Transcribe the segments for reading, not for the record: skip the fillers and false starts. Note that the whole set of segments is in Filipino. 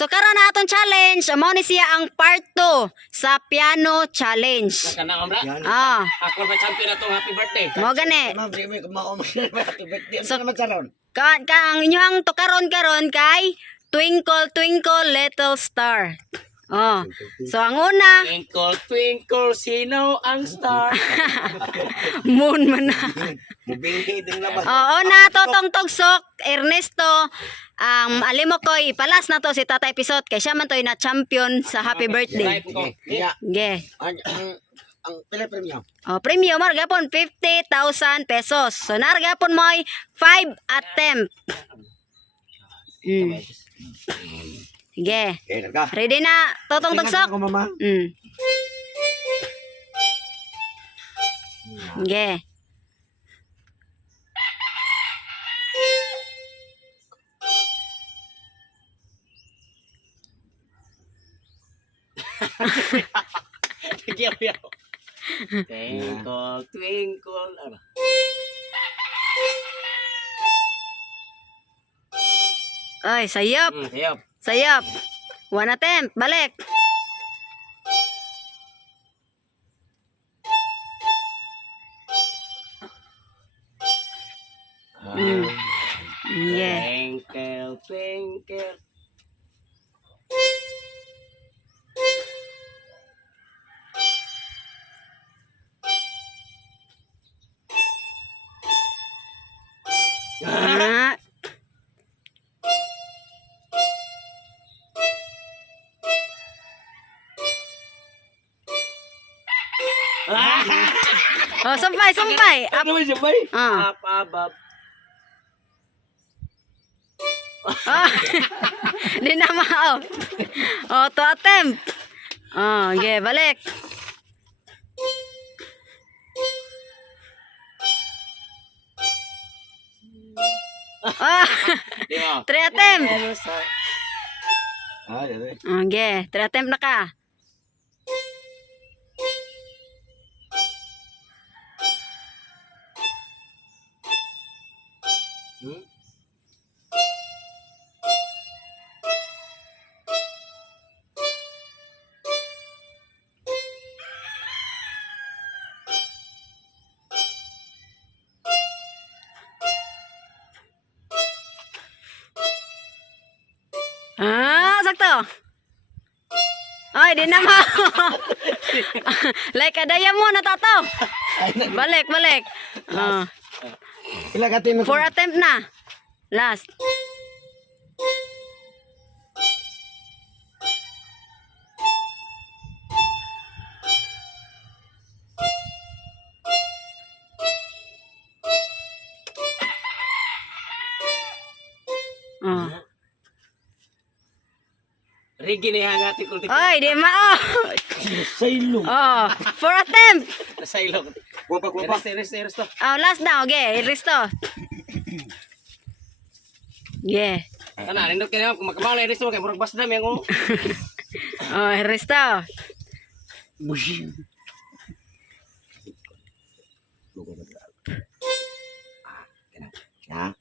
So karon na atong challenge, mao ni siya ang part 2 sa piano challenge. Kana amra. Ah, Ako ba champion atong happy birthday. mo gani. Ma'am, di mo happy birthday. So- Ano naman saron? Ka ang inyong tukaron karon kay Twinkle Twinkle Little Star. Oh. So ang una, Twinkle twinkle sino ang star? moon man na. Mubinghi din labas. Oo na totong tugsok Ernesto. Alimo ko ipalas na to si Tata Episode kay siya man toy na champion sa happy birthday. Live ko. Kaya, Ge. ang pila premium. Oh, premium mar gapon 50,000 pesos. So nargapon mo 5 attempt. Sige. Okay, nagka. Ready na totong tugsok? Ako, mama. Sige. Yaw. Twinkle twinkle. Ano? Ay, sayop. Sayop. Sayop. One attempt. Balik. Yeah. Twinkle twinkle. Ah. Oh, sumpay, sumpay. Up. Ano siya, bay? Ah. Up above. Ah. Di na mao. Oh, to attempt. Oh, okay, balik. Ah, Di ba? 3 attempt. Ah, dali. Okay, 3 attempt na ka. Hmm? Ah, sakto. Ay, di na mao. Like kadaya mo na tato. Balik, balik. Oh, Ila ka tino. 4 attempt na. Last. Oh. Rigi ni hangati ko dito. Ay, di mao. Sailong. Oh, 4 attempt. Sa ilong. Wapa. Iris to. Oh, last na. Okay, Risto. Yeah. Kana nindot kaya kung makabala iris to kay murag bas dam yang oh. Oh, Risto. Bushi. Ya.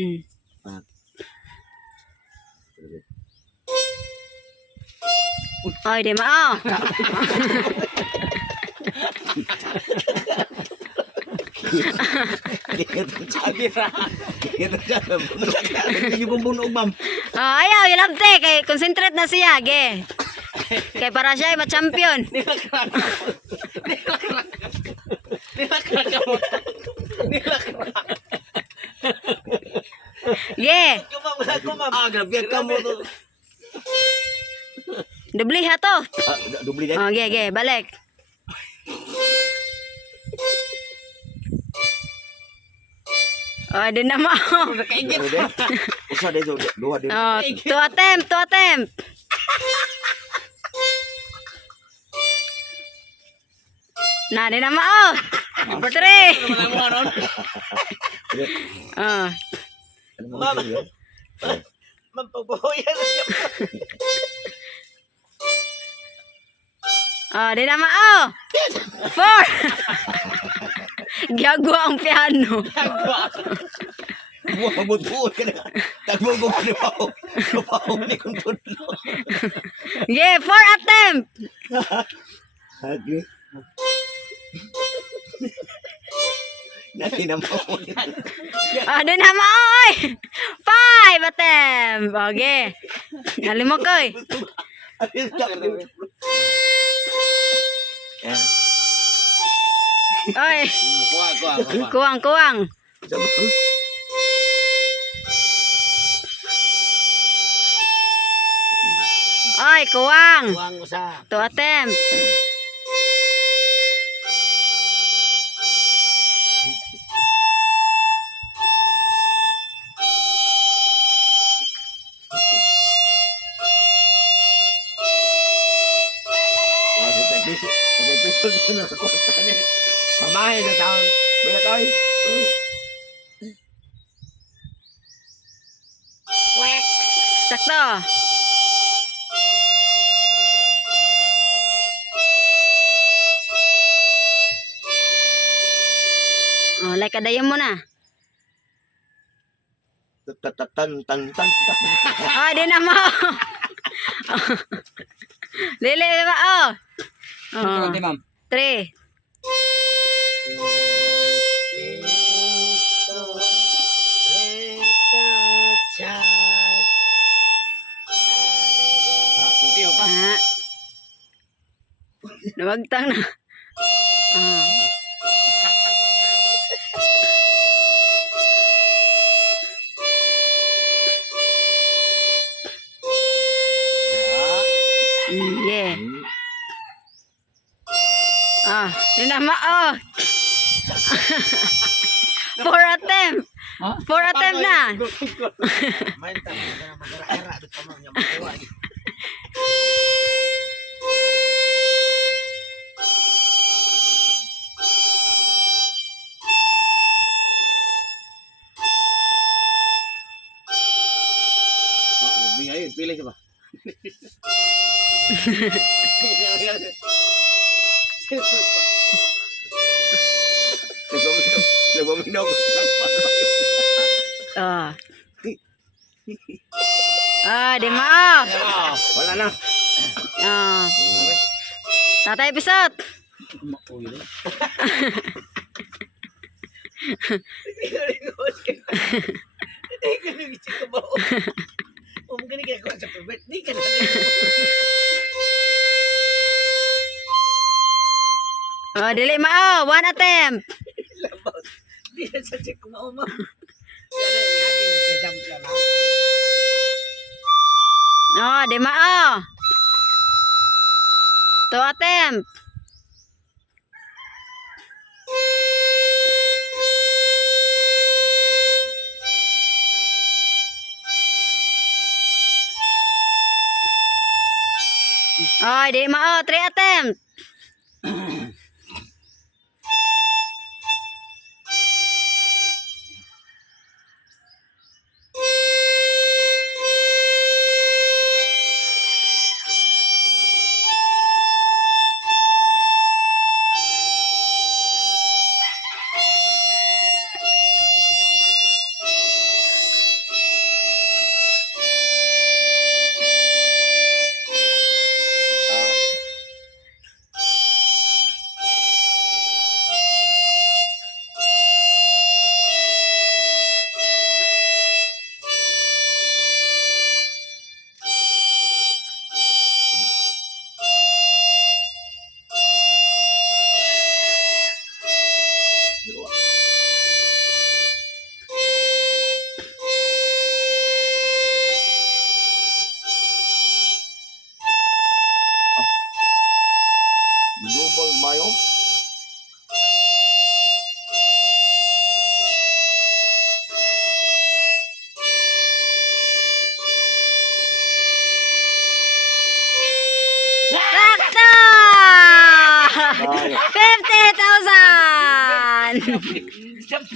Mm. Ay, di mao. Sabi ra. Kita jala. Hindi ko bunog, ma'am. Oh, ayaw, ilabte. Kay concentrate na siya. Ge. Kay para siya ay ma-champion. Nilakrak. Nilakrak ka mo. Nilakrak. Ge. Ah, grabe ka mo to. Dubliha to. Ah, dubli dai. Oh, ge, ge. Balik. Oh, di na mao. Nakaigit. Usa dai dua dai. Oh, 2 attempt, 2 attempt. Na, di na mao. Number 3. Wala mo ron. Oh. Ma'am. Mapabuhoyan. Oh, di na mao. 4. Giyagwa ang piano. Buah butuh ka na. Tagbog ko ni Pao. Kapaong ni kong tudlo. Yeah, 4 attempt. Hagi. Nati na mo. Doon na maoy. 5 attempt. Okay. Nalimok ko eh. Oy, Kuha. kuwang. Oy, kuwang. Kuwang usa. 2 attempt. Mamahe sa taon. Bala tayo. Sakto. Oh, like kadayon mo na. Tan tan tan. Oh, di na mo. Dili ba? Oh. Oh. Ma'am. 3. Ah. Nawagtang na. Ah. Yeah. Ah, di na ma. Oh. 4 attempt. 4 attempt na. Main ta na magara-ara dito mo nya makuha. Pilih coba. Nagpaminaw ko. Ah. Ah, di ma. Wala na. Ah. Tatay episode. Oh, dili ma. 1 attempt. No, di ma. 2 attempt. Oh, di ma. 3 attempt. Global mayo. Sakto! 50,000!